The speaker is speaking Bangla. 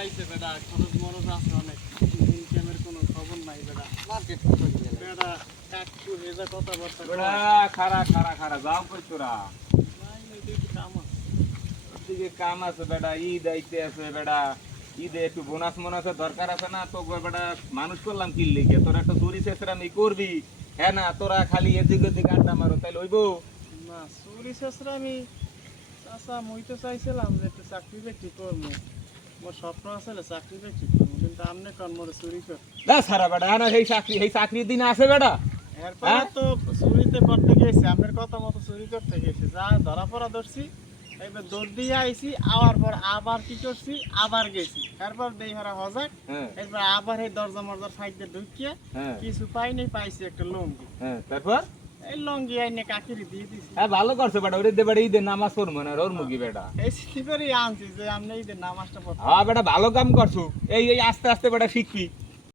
আইছে বেটা খরচ মরচ আছে অনেক। ইনকামের কোনো খবর নাই বেটা। মার্কেট বেটা কাকু হেজা কথা বার্তা বেড়া খারা খারা খারা যাও কই তোরা? নাই নাই দেখি কাম আছে কাম আছে বেটা ঈদ আইতে আছে বেটা। ঈদে একটু বোনাস মোনাসের দরকার আছে না? তো বেটা মানুষ করলাম কি লিখে তোরা একটা চুরি শেষরামি করবি? হ্যাঁ না তোরা খালি এদিক ওদিক আড্ডা মারো তাইলে হইব? না চুরি শেষরা আমি চাচা মুই তো চাইছিলাম যে একটু চাকরি বাকরি করব না সারা বেটা হ্যাঁ না সেই চাকরি সেই চাকরির দিন আছে বেটা। এরপরে? তো চুরিতে করতে গেছে আপনার কথা মতো চুরি করতে গেছে। যা ধরা পড়া ধরছি এবার দৌড় দিয়ে আইছি আওয়ার পর আবার কি করছি আবার গেছি। এরপর দেই হারা হজাক হ্যাঁ। এরপর আবার এই দরজা মরজার সাইডে ঢুকিয়ে হ্যাঁ। কিছু পাইনি পাইছি একটা লঙ্গি। তারপর? এই লঙ্গি আইনে কাকিরি দিয়ে দিছি। হ্যাঁ ভালো করছ বেটা ওরে দে বেটা ঈদের নামাজ পড়ব না ওর বেটা। এই আনছি যে নামাজটা হ্যাঁ বেটা ভালো কাম করছ। এই এই আস্তে আস্তে বেটা শিখবি।